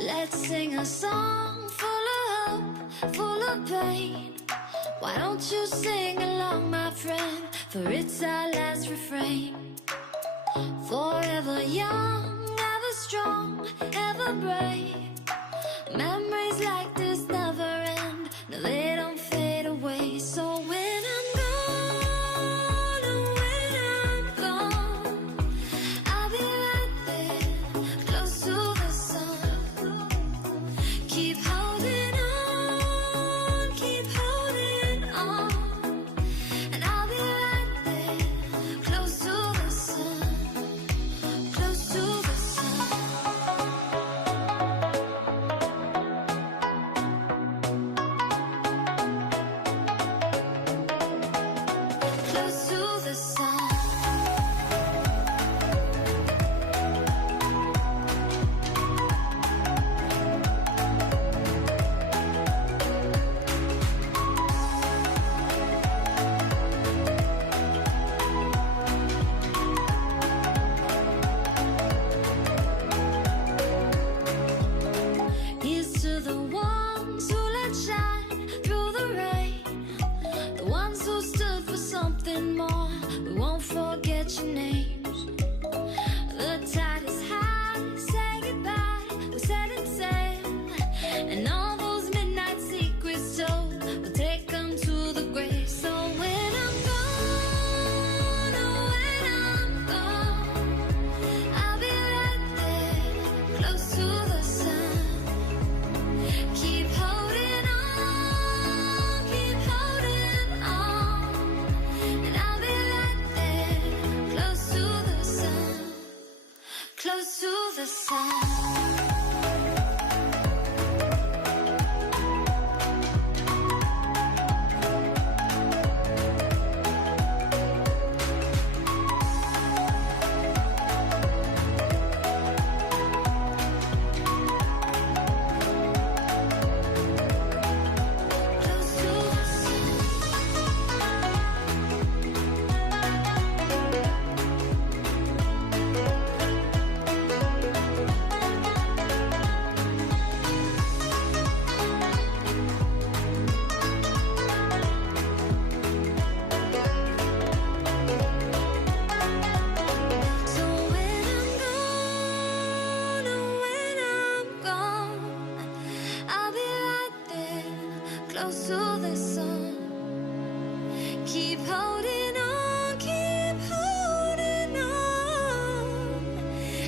Let's sing a song full of hope, full of pain. Why don't you sing along, my friend, for it's our last refrain. Forever young, ever strong, ever brave. Memories like this never end, no, they don't fade away. So when I'm gone, oh, when I'm gone, I'll be right there, close to the sun. Keep holding on, keep holding on, and I'll be right there, close to the sun, close to the sun. Close to the sun. Here's to the ones who let shine through the rain, the ones who stood for something more. We won't forget your names. The tide is high, say goodbye, we're setting sail, and all those midnight secrets told, we'll take them to the grave. So when I'm gone, oh, when I'm gone, I'll be right there, close to the sun. Keep holding on, and I'll be right there, close to the sun, close to the sun. Close to the sun. So when I'm gone, oh, when I'm gone, I'll be right there, close to the sun. Keep holding on,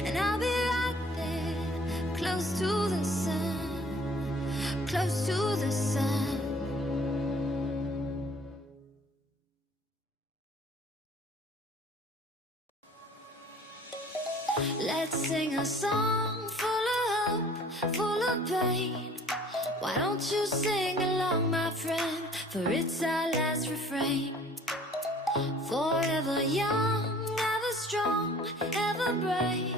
and I'll be right there, close to the sun, close to the sun. Let's sing a song full of hope, full of pain. Why don't you sing along, my friend, for it's our last refrain. Forever young, ever strong, ever brave.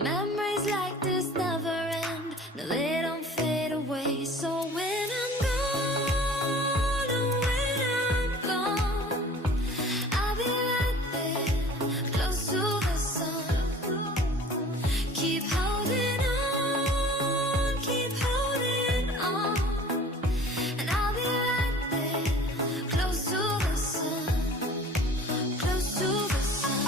Memories like this never end, no, they don't fade away. So when I'm gone, oh, when I'm gone, I'll be right there, close to the sun. Keep holding on, and I'll be right there, close to the sun, close to the sun.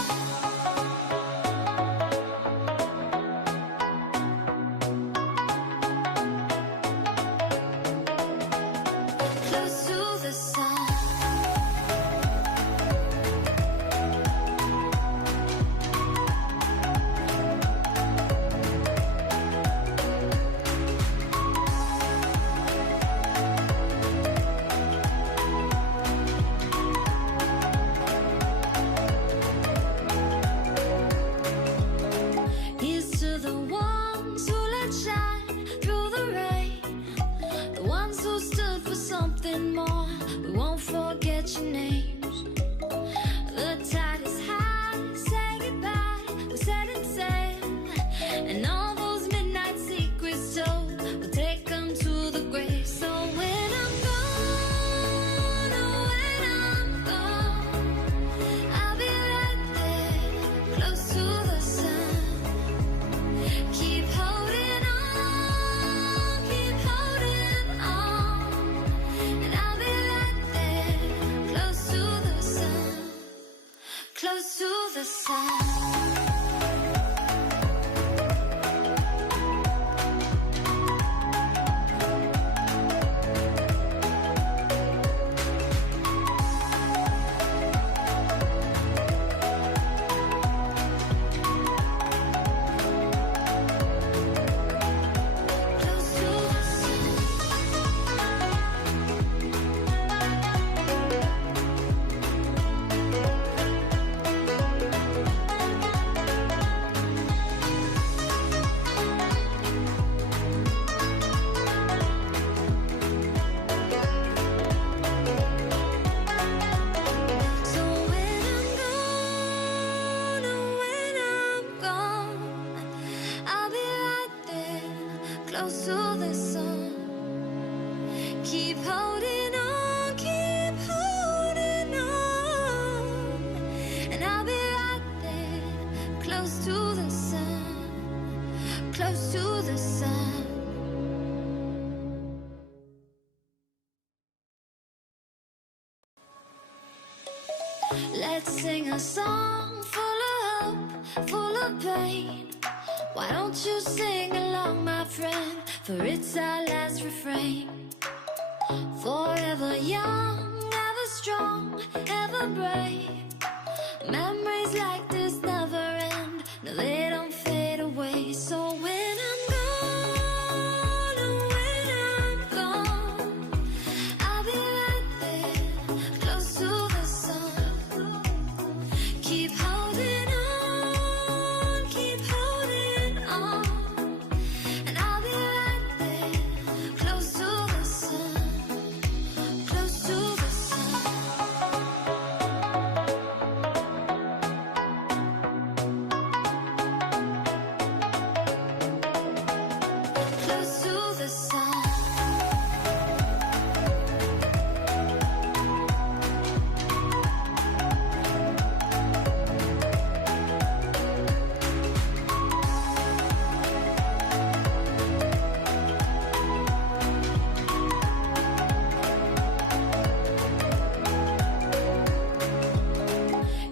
close to the sun. Keep holding on, keep holding on, and I'll be right there, close to the sun, close to the sun. Let's sing a song full of hope, full of pain. Why don't you sing along, my friend, for it's our last refrain. Forever young, ever strong, ever brave. Memories like this never end, no, they don't fade away. So when I'm gone, oh, when I'm gone, I'll be right there, close to the sun. Keep holding on, keep holding on, and I'll be right there, close to the sun, close to the sun. Close to the sun.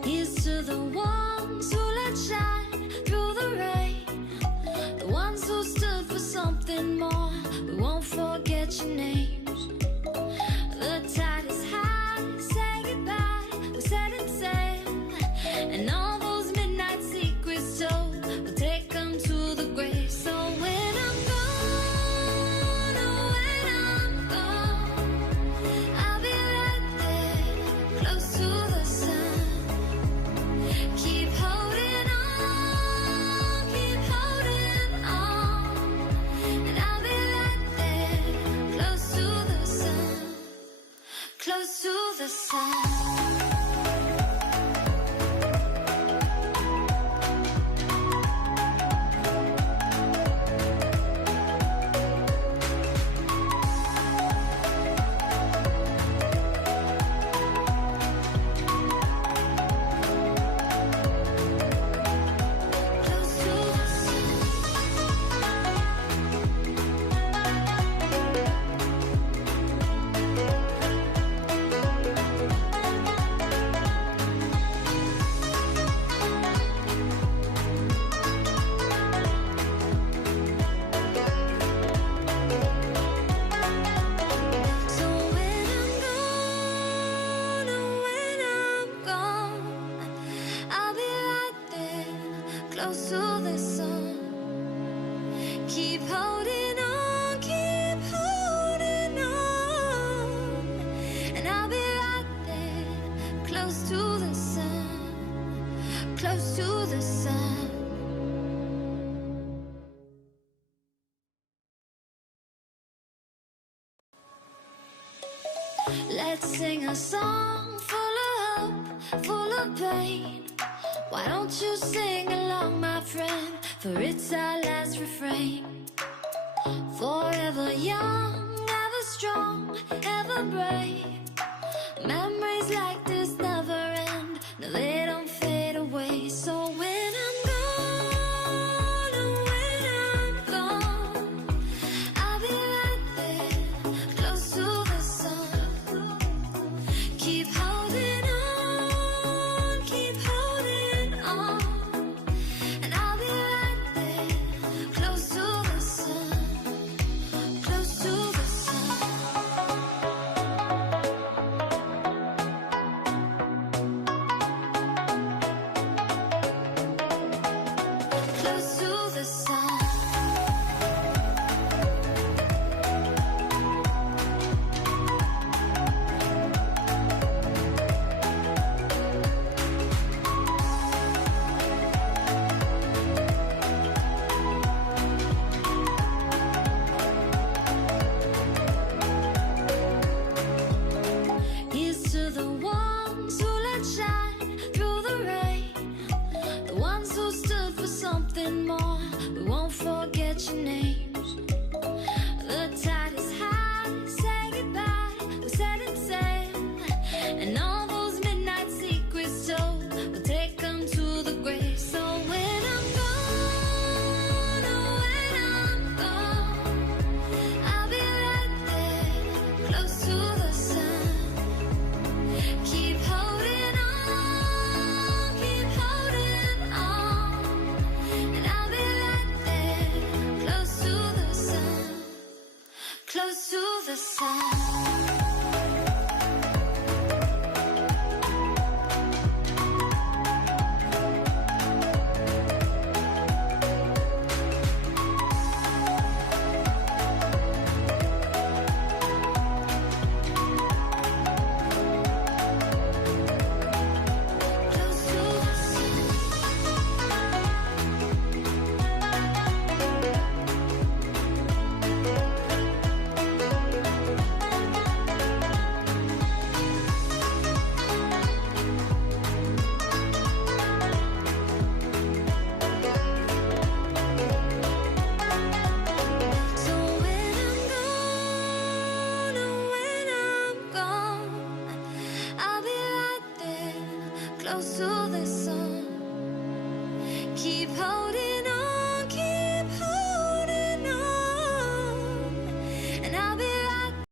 Here's to the ones who let shine through the rain, the ones who stood for something more. We won't forget your names. The tide is high, say goodbye, we set it sail, and all those midnight secrets told, we'll take them to the grave. So when I'm gone, oh, when I'm gone, I'll be right there, close to the sun. Keep holding on, keep holding on, and I'll be right there, close to the sun, close to the sun. Close to the sun. So when I'm gone, oh, when I'm gone, I'll be right there, close to the sun. Keep holding on, keep holding on, and I'll be right there, close to the sun, close to the sun. Let's sing a song full of hope, full of pain. Why don't you sing along, my friend, for it's our last refrain. Forever young, ever strong, ever brave. Memories like this never end, no, they don't fade away. So when I'm gone, oh, when I'm gone, I'll be right there, close to the sun. Keep holding on, keep holding on, and I'll be right there, close to the sun, close to the sun. listen. Keep holding